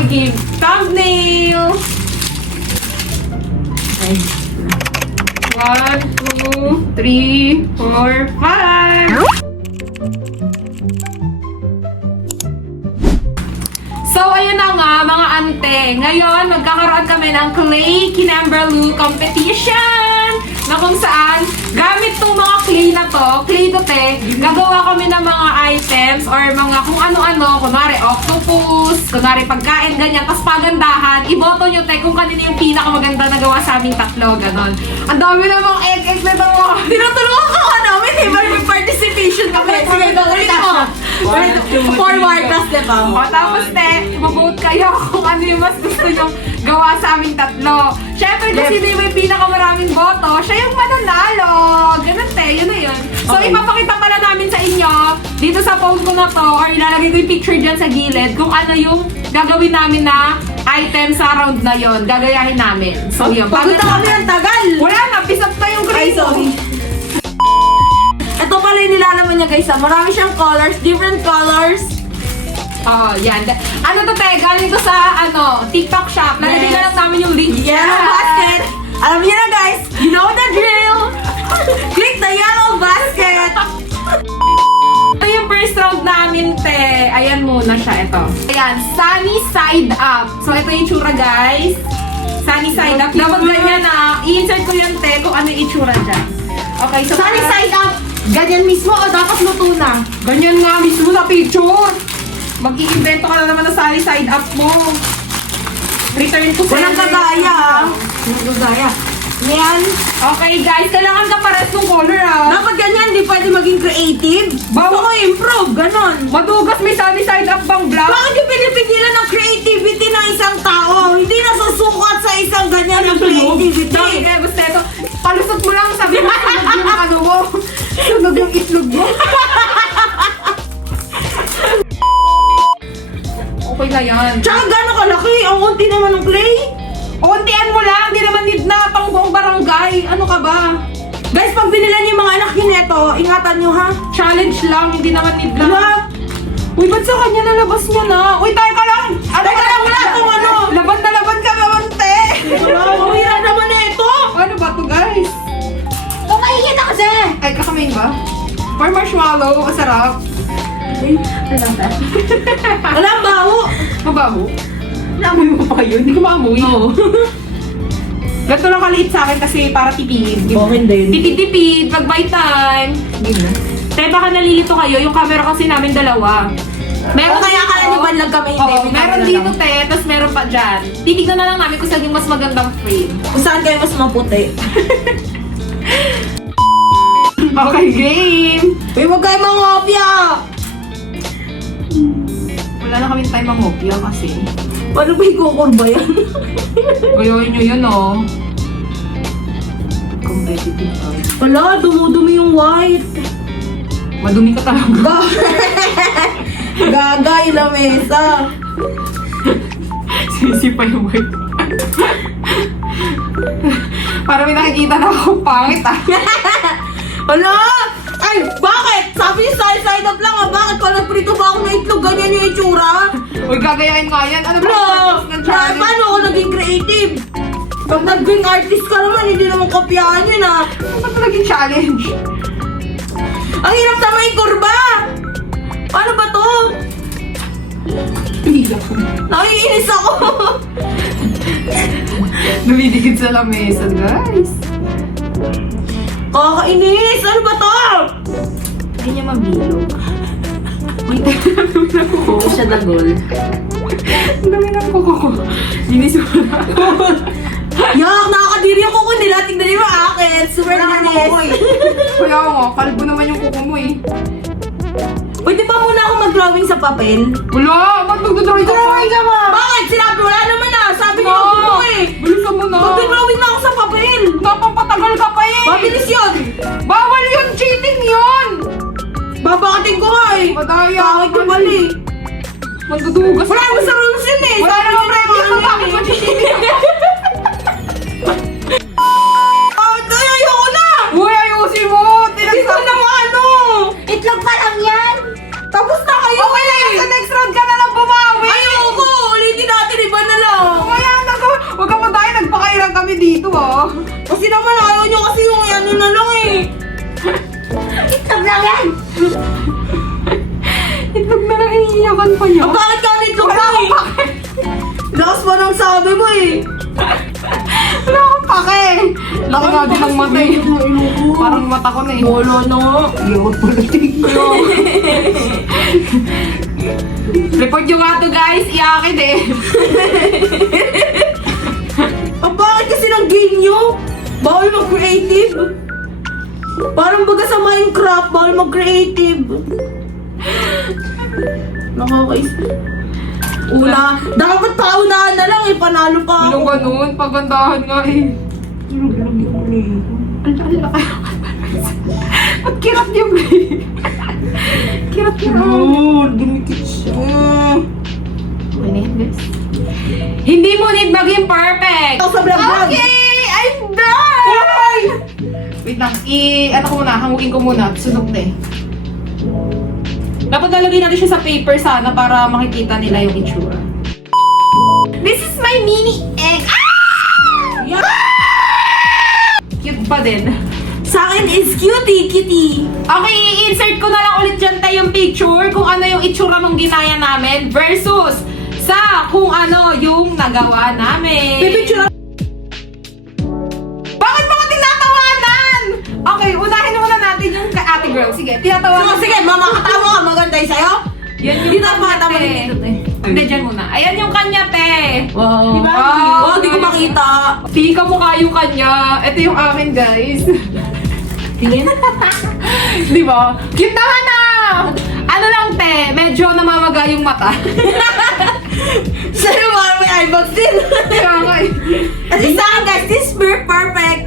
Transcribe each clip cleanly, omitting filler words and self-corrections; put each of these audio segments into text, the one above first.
magiging thumbnail. Okay. 1, 2, 3, 4, 5. So, ayun na nga, mga ante. Ngayon, magkakaroon kami ng clay kinamberloo competition na kung saan, gamit tong mga clay na to, clay to te, gagawa kami ng mga items or mga kung ano-ano, kunwari octopus, kunwari pagkain, ganyan, tapos pagandahan, iboto nyo te kung kanino yung pinakamaganda na gawa sa aming tatlo, ganon. Ang dami na mga egg na ito. Tinutulungan ka ka namin eh, may participation kami. Sige, ulit mo. Forward, tas diba? O, tapos te, mag-vote kayo kung ano yung mas gusto nyo gawa sa aming tatlo. Siyempre, kung sino yung may pinakamaraming boto, siya yung mananalo. Ganun te, yun na yun. So, Okay. ipapakita pala namin sa inyo, dito sa phone ko na to, or ilalagay ko yung picture dyan sa gilid, kung ano yung gagawin namin na item sa round na yon. Gagayahin namin. So, yun. Pagpunta kami ng tagal. Wala na, pisap na yung Ay, grade. sorry. Ito pala yung nilalaman niya guys. Marami siyang colors, different colors. Oo, yan. Ano to, te? Galing to sa, TikTok shop. Nalagay Yes. na lang namin yung link. Yellow basket. Alam niyo na guys, you know the drill. Click the yellow basket. Ito yung first round namin, te. Ayan muna siya, ito. Ayan, sunny side up. So, ito yung itsura, guys. Sunny side up. Dapat ganyan na. I-insert ko yan, te, kung ano yung itsura dyan. Okay, so... Sunny side up. Ganyan mismo o dapat luto na? Ganyan nga mismo na picture. Mag-i-invento ka na naman na sunny side up mo. Return ko Walang kagaya. Walang kagaya. Yan. Okay, guys. Kailangan ka pares ng color, ah. Dapat ganyan, di pwede maging creative. Bawa- Gusto ko improve, ganon. Madugas, may sunny side up bang black? Bakit yung pinipigilan ng creativity ng isang tao? Hindi nasusukat sa isang ganyan ng creativity. Dahil kaya gusto ito, palusot mo lang, sabi mo, sunog yung ano mo. Sunog yung itlog mo. Okay na yan. Tsaka gano'ng kalaki? Ang unti naman ng clay. Untian mo lang, hindi naman need na pang buong barangay. Ano ka ba? Guys, pag binilan niyo yung mga anak niyo neto, ingatan niyo ha. Challenge lang, hindi naman need lang. Wala. Uy, ba't sa kanya nalabas niya na? Uy, tayo ka lang! Teka lang, wala itong ano. Laban na laban ka naman, te! Wala, mahira naman na ito. Ano ba to, guys? Kumahihin na kasi. Ay, kakamain ba? Or marshmallow, masarap. Wala ang baho. Mabaho? Naamoy mo pa kayo? Hindi ko maamoy. Oo. Ganito lang kaliit sa akin kasi para tipid. Bakit din? Tipid-tipid, pag buy time. Te, baka nalilito kayo. Yung camera kasi namin dalawa. O kaya kala niyo banlag kami, hindi. Oo, may meron camera dito, lang. te. Tapos meron pa dyan. Titignan na lang namin kung saan yung mas magandang frame. Kung saan kayo mas maputi. Okay, game! Uy, huwag kayo mangopya. Wala na kami time mangopya kasi. Paano ba ikukurba yan? Gayawin nyo yun, oh. Competitive. Wala, dumudumi yung white. Madumi ka talaga. Gaga yung lamesa. Sinisipa yung white. Parang may nakikita na akong pangit, ah. Hala! Ay, bakit? Sabi niyo side up lang ah. Bakit pag nagprito ba ako ng itlog, ganyan yung itsura? Uy, gagayain nga yan. Ano ba? Bro, Ng challenge? paano ako naging creative? Pag naging artist ka naman, hindi naman kopyahan yun ah. Ano ba talagang challenge? Ang hirap naman yung kurba! Paano ba to? Hindi ako. Naiinis ako! Dumidikit sa lamesa, guys. Kakainis! Ano ba to? Hindi niya mabilog. Wait, ang dami ng kuko. Hindi siya dagol. Ang dami ng kuko ko. Linis mo na. Yak! Nakakadiri yung kuko nila. Tingnan niyo yung akin. Super linis. Kaya mo, kalbo naman yung kuko mo eh. Pwede ba muna ako mag-drawing sa papel? Wala! Ba't magdodrawing ka pa? ka ba? Bakit? Sinabi wala naman ah. Sabi niyo No! kuko eh. Bilisan mo na. Mag-drawing na ako sa papel. Napapatagal ka pa eh! Mabilis yun. Bawal yun! Cheating yun! Babakating ko nga eh. Madaya. Bakit yung mali? Magdudugas. Wala naman sa rules yun eh. Wala Sabi naman niyo premyo naman ka. yun Bakit eh. mag-cheating ka? Ayoko na! Uy, ayusin mo! Hindi ko na ano! Itlog pa lang yan! Tapos na kayo Okay na eh! yun! Sa next round ka na lang bumawi! Ayoko! Ulitin natin Laki nga din ng mata eh. Parang mata ko na eh. Wala na nga. Yawat pala Report nyo nga to guys, iakit eh. Bakit kasi ng game nyo? Bawal mag-creative. Parang baga sa Minecraft, bawal mag-creative. Nakakais. Una, dapat paunahan na lang eh, panalo pa Ano ako. ganun? Pagandahan nga eh. Ba't kirat yung Kirat-kirat. Dumikit siya. Hindi mo need maging perfect. Ito sa vlog-vlog. Okay, I'm done! Wait lang, ano ko muna, hanguin ko muna, sunog na eh. Dapat nalagay natin siya sa paper sana para makikita nila yung itsura. This is my mini egg. Ah! Yeah. Cute pa din. Sa akin is cutie. Okay, i-insert ko na lang ulit dyan tayo yung picture kung ano yung itsura nung ginaya namin versus sa kung ano yung nagawa namin. Pipicture. Bakit mga tinatawanan? Okay, unahin muna natin yung ate girl. Sige, tinatawanan. Sige, mamakatawa ka, maganda yung sa'yo. Yan yung Dito ako makatawa dito, te. Hindi, dyan muna. Ayan yung kanya, te. Wow. Diba? Wow, di ko makita. Di ka mukha yung kanya. Ito yung akin, guys. Tingin? Di ba? Cute naman ah! Ano lang, te? Medyo namamaga yung mata. Sa'yo mga may eyebags din. Kaya nga eh. At sa akin guys, this is perfect.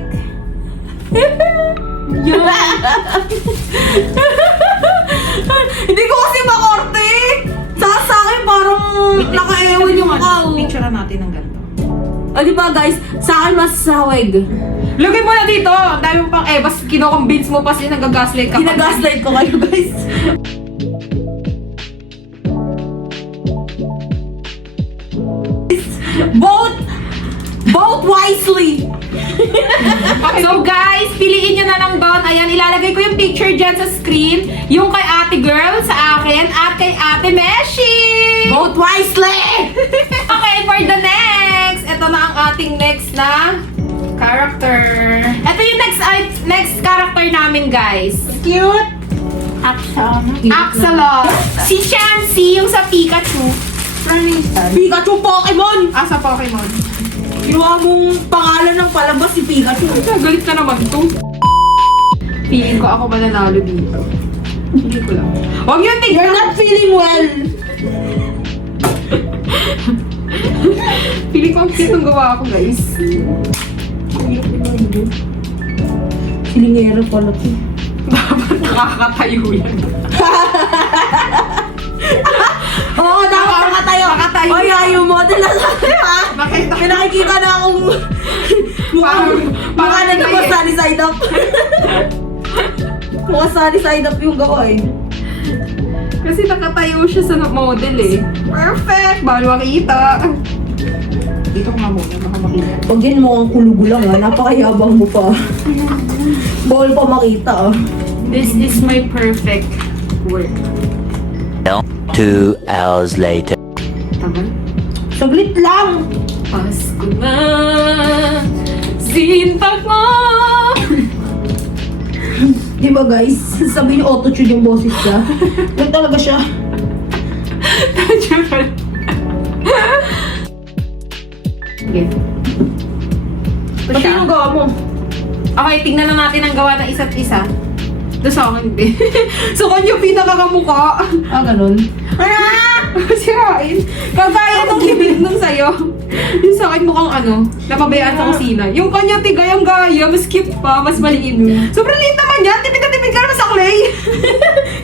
Hindi ko kasi makorte. Sa akin parang nakaewan yung mukha. Picture natin ng ganito. O diba guys, sa akin mas sawig. Lagay mo na dito. Ang dami mo pang bas kino-convince mo pa siya nag-gaslight ka. Ginagaslight ko kayo guys. Vote wisely. So guys, piliin nyo na lang doon. Ayan, ilalagay ko yung picture dyan sa screen. Yung kay ate girl sa akin at kay ate Meshi. Vote wisely. Okay, for the next. Ito na ang ating next na character. Ito yung next character namin, guys. Cute. Action. Axolot. Si Chansey, yung sa Pikachu. Pikachu Pokemon. Sa Pokemon. Ginawa mong pangalan ng palabas si Pikachu. Galit na naman to. Feeling ko ako mananalo dito. Hindi ko lang. Huwag yung tignan. You're not feeling well. Feeling ko ang cute ang gawa ko, guys. Silingero pala to. Dapat nakakatayo yan. Oo, dapat nakatayo. Nakatayo. Oy, ayaw mo. Tinasali ha. Pinakikita na akong mukha na naman sunny side up. Mukha sunny side up yung gawin. Kasi nakatayo siya sa model eh. Perfect! Bawal makita. Dito ko nga muna, baka makita. Pag yan mo ang kulugulang ha, napakayabang mo pa. Bawal pa makita ah. This is my perfect work. 2 hours later. Tagal? Saglit lang. Pasko na, sinta ko. Di ba guys, sabi niyo auto-tune yung boses niya. Yan talaga siya. Okay. Ito Pati siya. yung gawa mo. Okay, tingnan na natin ang gawa ng isa't isa. Ito sa akin din. So, kanya yung pinakakamukha. Ganun. Sirain. Kagaya ng bibig nun sa'yo. Yung sa akin mukhang napabayaan sa kusina. Yung kanya tigay ang gaya, mas cute pa, mas maliit. Sobrang liit naman yan. Tipid na tipid ka naman sa clay.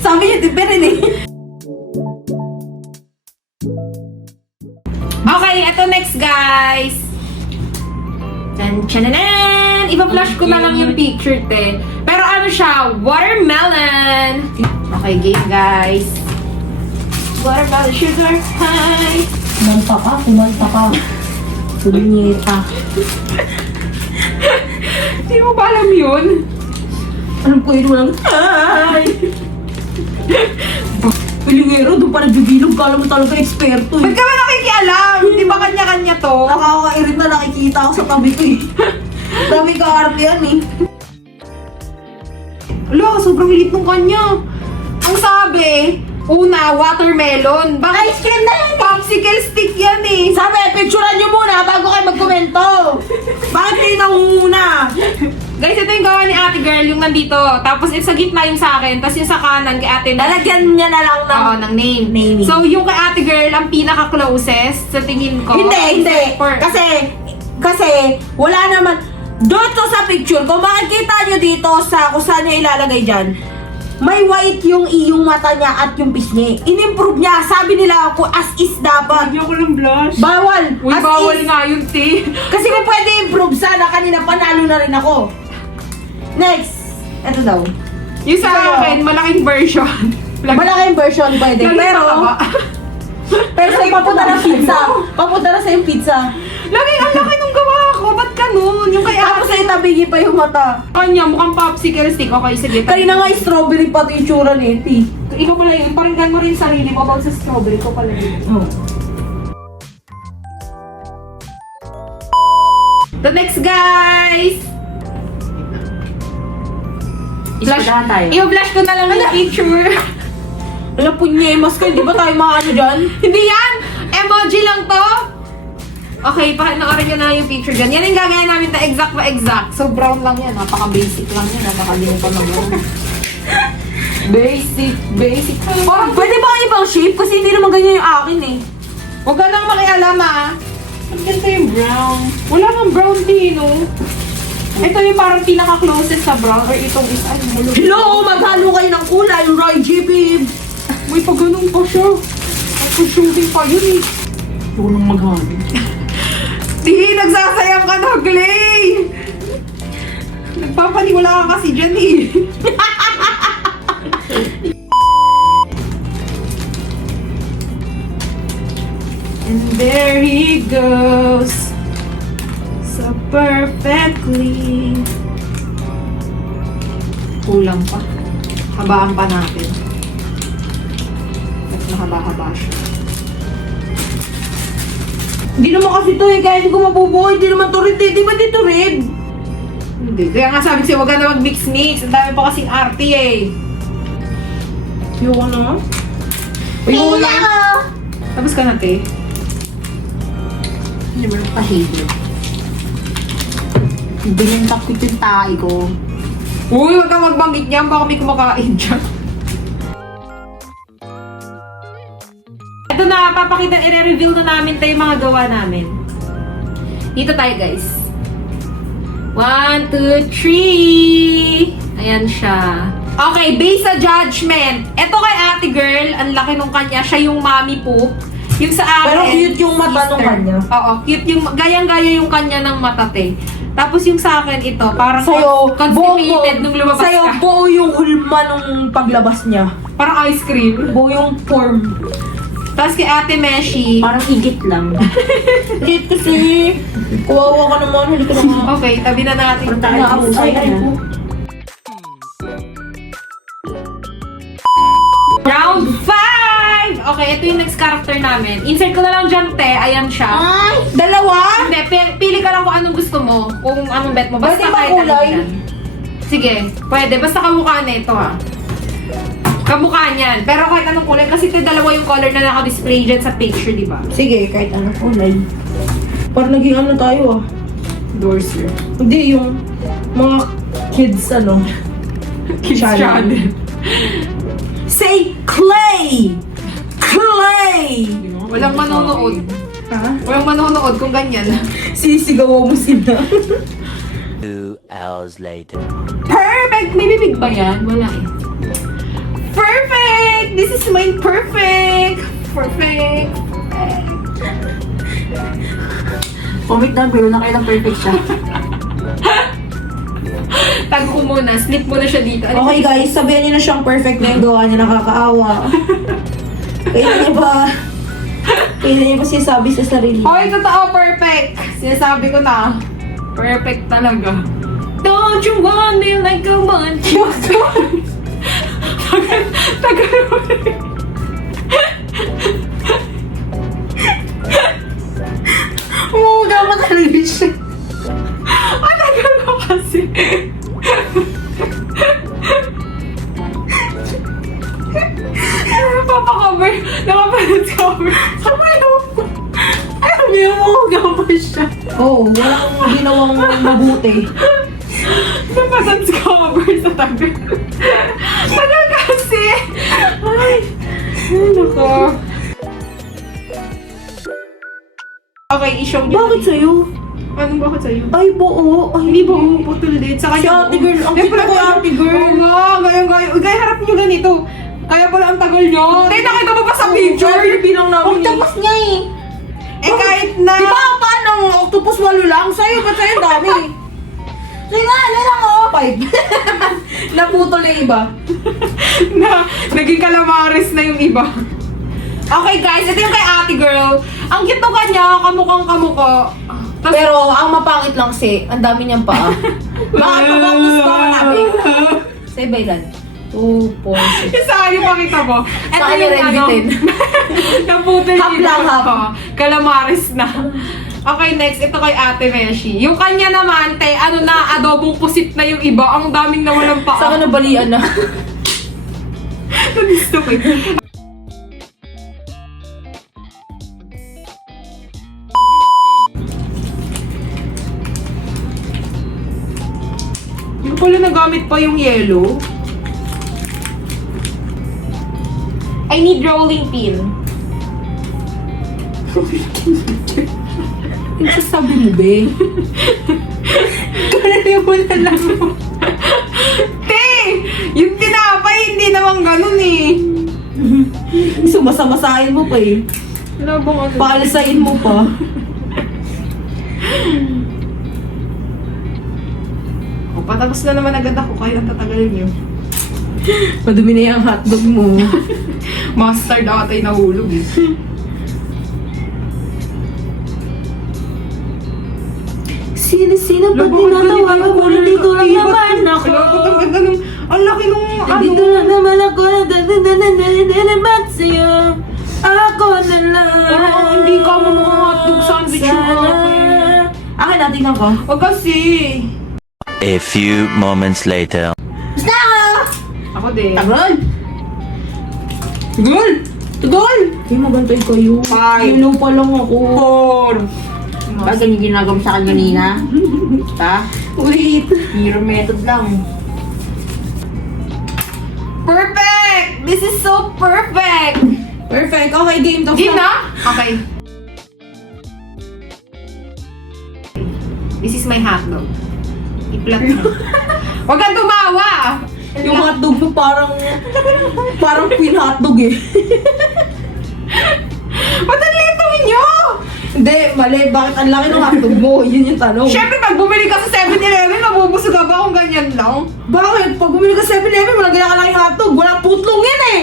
Sabi niya, di rin eh. Okay, eto next guys. Tananan! Ipa-flash ko na lang yung picture, te. Pero ano siya? Watermelon! Okay, game guys. Watermelon sugar high! Kumanta ka. Sulinyeta. Hindi mo ba alam yun? Alam ko yun walang ay. Pilingero, doon pa nagbibilog. Kala mo talaga eksperto Ba't eh. ka ba nakikialam? Di ba kanya-kanya to? Nakakairit na nakikita ako sa tabi ko eh. Dami ka arte yan eh. Ala, sobrang liit nung kanya. Ang sabi, una, watermelon. Bakit? Ice cream na yan! Popsicle stick yan eh. Sabi, picturean nyo muna bago kayo magkomento. Bakit kayo nangunguna? Guys, ito yung gawa ni ate girl, yung nandito. Tapos sa gitna yung sa akin, tapos yung sa kanan kay ate Mel. Lalagyan niya na lang ng... Oo, ng name. Naming. So, yung kay ate girl, ang pinaka-closest sa tingin ko. Hindi. Kasi, wala naman... Doon to sa picture, kung makikita nyo dito sa kung saan nyo ilalagay dyan, may white yung iyong mata niya at yung pisngi. In-improve niya. Sabi nila ako, as is dapat. Hindi ako ng blush. Bawal. Uy, As bawal is. nga yun, te. Kasi kung pwede improve sana, kanina panalo na rin ako. Next. Ito daw. Yung sa Ikaw. akin, malaking version. Malaking version pwede. Lagi Pero, sa kaba. pero sa papunta na pizza. Papunta na sa yung pizza. Lagi, ang laki nung gawa ko. Ba't ganun? Yung kay Tapos ate ay tabigi pa yung mata. kanya, mukhang popsicle stick. Okay, sige. Kanina nga strawberry pa yung tsura ni Eti. Ikaw pala yun. Paringgan mo rin yung sarili mo about sa strawberry ko pala yun. Oh. The next, guys! Ispudahan tayo. I-flash ko na lang yung picture. Alam po niya, mas kayo, di ba tayo maano dyan? Hindi yan! Emoji lang to! Okay, pakinoorin nyo na yung picture dyan. Yan yung gagawin namin na exact pa exact. So, brown lang yan. Napaka-basic lang yan. Napaka-din pa mag-brown. Basic. Parang Pwede ba ang ibang shape? Kasi hindi naman ganyan yung akin eh. huwag ka nang makialam ah. Ang ganda yung brown. Wala nang brown din, no? Ito yung parang pinaka-closest sa brown. Or itong isa. Hello! Maghalo kayo ng kulay, Roy G. Babe! May pa ganun pa siya. Shooting pa yun eh. Hindi ko nang maghalo. Di, nagsasayang ka na, Clay! Nagpapaniwala ka kasi dyan eh. And there he goes. So perfectly. Kulang pa. Habaan pa natin. Mas mahaba-haba siya. Hindi naman kasi ito eh, kaya hindi ko mabubuhay. Hindi naman to red eh. Di ba dito red? Hindi. Kaya nga sabi ko sa'yo, huwag ka na mag-mix-mix. Ang dami pa kasing arte eh. Yung ano? Uy, wala. Tapos ka na, te. Hindi mo nang pahigil. Binintap ko yung tae ko. Uy, huwag kang magbanggit niyan. Baka may kumakain dyan. Ito na, papakita, i-reveal na namin tayo yung mga gawa namin. Dito tayo, guys. 1, 2, 3. Ayan siya. Okay, based sa judgment. Ito kay ate girl, ang laki nung kanya. Siya yung mommy poop. Yung sa akin, Pero cute yung mata nung sister. kanya. Oo, cute yung, gayang-gaya yung kanya ng matate. Tapos yung sa akin, ito, parang Sa'yo, constipated nung lumabas sa'yo, ka. buo yung hulma nung paglabas niya. Parang ice cream. Buo yung form. Tapos kay ate Meshi, Parang igit lang. Dito kasi, kuwawa ka naman, hindi ka naman. okay, tabi na natin. Parang tayo Naabusay na. ko. Round 5! Okay, ito yung next character namin. Insert ko na lang dyan, te. Ayan siya. Ay, dalawa? Hindi, pili ka lang kung anong gusto mo. Kung anong bet mo. Basta Pwede ba kahit kulay? alin yan. Sige, pwede. Basta kamukha nito ha. Kamukha niyan. Pero kahit anong kulay. Kasi ito dalawa yung color na naka-display dyan sa picture, di ba? Sige, kahit ano kulay. Parang naging ano tayo ah. Endorser. Hindi, yung mga kids ano. Kids channel. Say clay! Clay! Walang manonood. Ha? Walang manonood kung ganyan. Sisigawan mo sila. 2 hours later. Perfect! May bibig ba yan? Wala eh. Perfect! This is mine. Perfect! Perfect! Comment down below na kayo ng perfect siya. Tag ko muna. Slip mo na siya dito. Ano Okay guys, sabihan niyo na siyang perfect na yung gawa niya, nakakaawa. Kailan niya ba sinasabi sa sarili? Hoy, totoo, perfect! Sinasabi ko na. Perfect talaga. Don't you want me like I want you? Tagal mo rin. Oo, dapat talaga siya. Tagal mo Hindi mo gawin siya. Oo, walang ginawang mabuti. Napasans cover sa tabi. Tagal kasi. Ay, nako. Okay, i-show niyo. Bakit sa'yo? Anong bakit sa'yo? Ay, buo. Ay, Hindi ba putol din? Sa Si kanya. ate girl, ang cute ko ate girl. Oo nga, gaya. Uy, gaya, harap niyo ganito. Kaya pala ang tagal niyo. Hindi, nakita mo ba sa picture? Pinang namin. Octopus niya eh. Eh, kahit na... Di ba paano ang octopus walo lang? Sa'yo, ba't sa'yo dami? Sige nga, lang oh. 5. Naputol na iba. Naging calamares na yung iba. Okay guys, ito yung kay ate girl. Ang cute ng kanya, kamukhang kamuko. Tas, Pero ang mapangit lang ang dami niyang paa. Bakit pa bang gusto ko natin? Sa iba ilan? 2 points. isa yung makita mo. Ito Saan yung ano, ready naputol Hap yung lang, hap. calamares na. Okay, next, ito kay Ate Meshi. Yung kanya naman, ano na, adobong pusit na yung iba. Ang daming nawalang paa. Saan ka nabalian na? Stupid. Yung pala nagamit pa yung yellow. I need rolling pin. Yung sasabi mo, be? Ganun mo na lang mo. Te! Yung tinapay, hindi naman ganun eh. Sumasamasahin mo pa eh. Wala bang ano? Paalisain mo pa. O, patapos na naman agad ako, kaya ang tatagalin nyo. Madumi na yung hotdog mo. Mustard ata yung nahulog eh. Sino Labo, ba tinatawagan ko? Nandito lang naman ako. Ang ganda nung, ang laki nung Nandito ano. lang naman ako. Nandito sa'yo. Ako na lang. Parang hindi ka mamukhang hotdog sandwich yung ate. Akin na, tingnan ko. Wag kasi. A few moments later. Basta ako! Ako din. Tagal! Tagal! Tagal! Hindi magantay kayo. 5. Yellow pa lang ako. 4. Ba, ganyan ginagawa mo sa akin kanina? Ha? Wait. Hero method lang. Perfect! This is so perfect! Perfect. Okay, game to. Game na? Okay. This is my hotdog. I-plot mo. Huwag kang tumawa! Yung hotdog mo parang queen hotdog eh. Ba't ang lito nyo? Hindi, mali. Bakit ang laki ng hotdog mo? Yun yung tanong. Siyempre, pag bumili ka sa 7-Eleven, mabubusog ka ba kung ganyan lang? Bakit? Pag bumili ka sa 7-Eleven, malagyan ka lang yung hotdog. Walang putlong yan eh.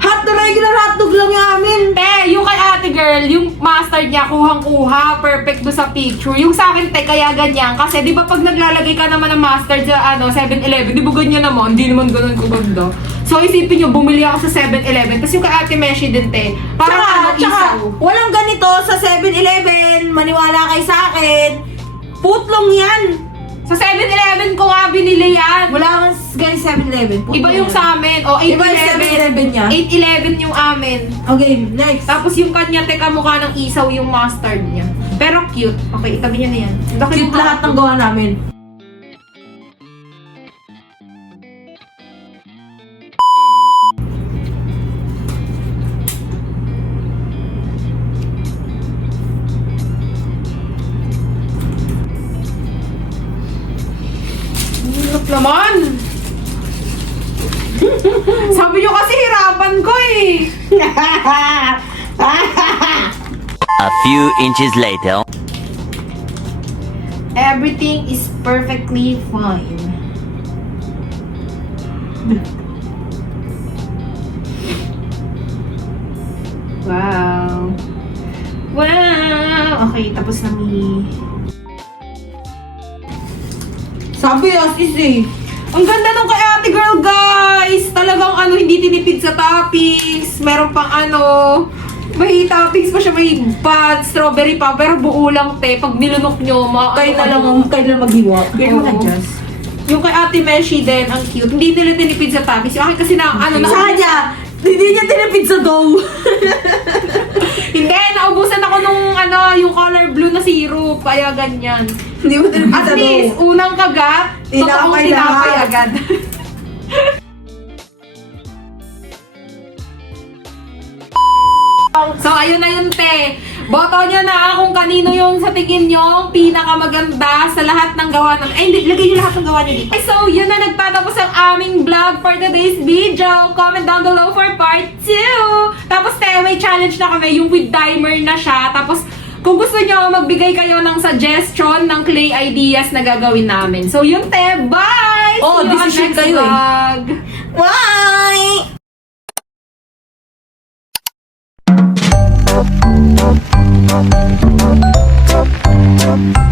Hotdog, regular hotdog lang yung amin. Te, yung kay ate girl, yung mustard niya, kuhang-kuha, perfect do sa picture. Yung sa akin, te, kaya ganyan. Kasi di ba pag naglalagay ka naman ng mustard sa 7-Eleven, di ba ganyan naman? Hindi naman ganun kaganda. So isipin nyo, bumili ako sa 7-Eleven. Tapos yung kay ate Meshi din, te, parang Tsaka, isaw. walang ganito sa 7-Eleven. Maniwala kayo sa akin. Putlong yan. Sa 7-Eleven ko nga binili yan. Wala kang ganito sa 7-Eleven. Putlong Iba yung yan. sa amin. O, 8-11. Iba yung 7-Eleven niya. 8-11 yung amin. Okay, next. Tapos yung kanya, teka, mukha ng isaw yung mustard niya. Pero cute. Okay, itabi niya na yan. Laki Cute ng lahat ng gawa namin. Hirap naman! Sabi niyo kasi hirapan ko eh! A few inches later. Everything is perfectly fine. Wow! Wow! Okay, tapos na mi. Sabi as is eh. Ang ganda nung kay ate girl, guys! Talagang hindi tinipid sa toppings. Meron pang may toppings pa siya, may strawberry pa, pero buo lang, te. Pag nilunok nyo, Kayo na maghiwa. Kayo Oo. mag-adjust. Yung kay ate Meshi din, ang cute. Hindi nila tinipid sa toppings. Yung akin kasi Sa kanya, hindi niya tinipid sa dough. Hindi, naubusan ako nung yung na syrup, kaya ganyan. Hindi mo talaga At least, unang kagat, totoong Tinapay tinapay lahat. agad. So, ayun na yun, te. Boto nyo na kung kanino yung sa tingin nyo pinakamaganda sa lahat ng gawa ng... Ay, hindi, lagay nyo lahat ng gawa nyo dito. So, yun na nagtatapos ang aming vlog for today's video. Comment down below for part 2. Tapos, te, may challenge na kami, yung with timer na siya. Tapos, kung gusto nyo, magbigay kayo ng suggestion ng clay ideas na gagawin namin. So, yun, te. Bye! Oh, See you on decision next kayo eh. vlog. Bye! Thank you.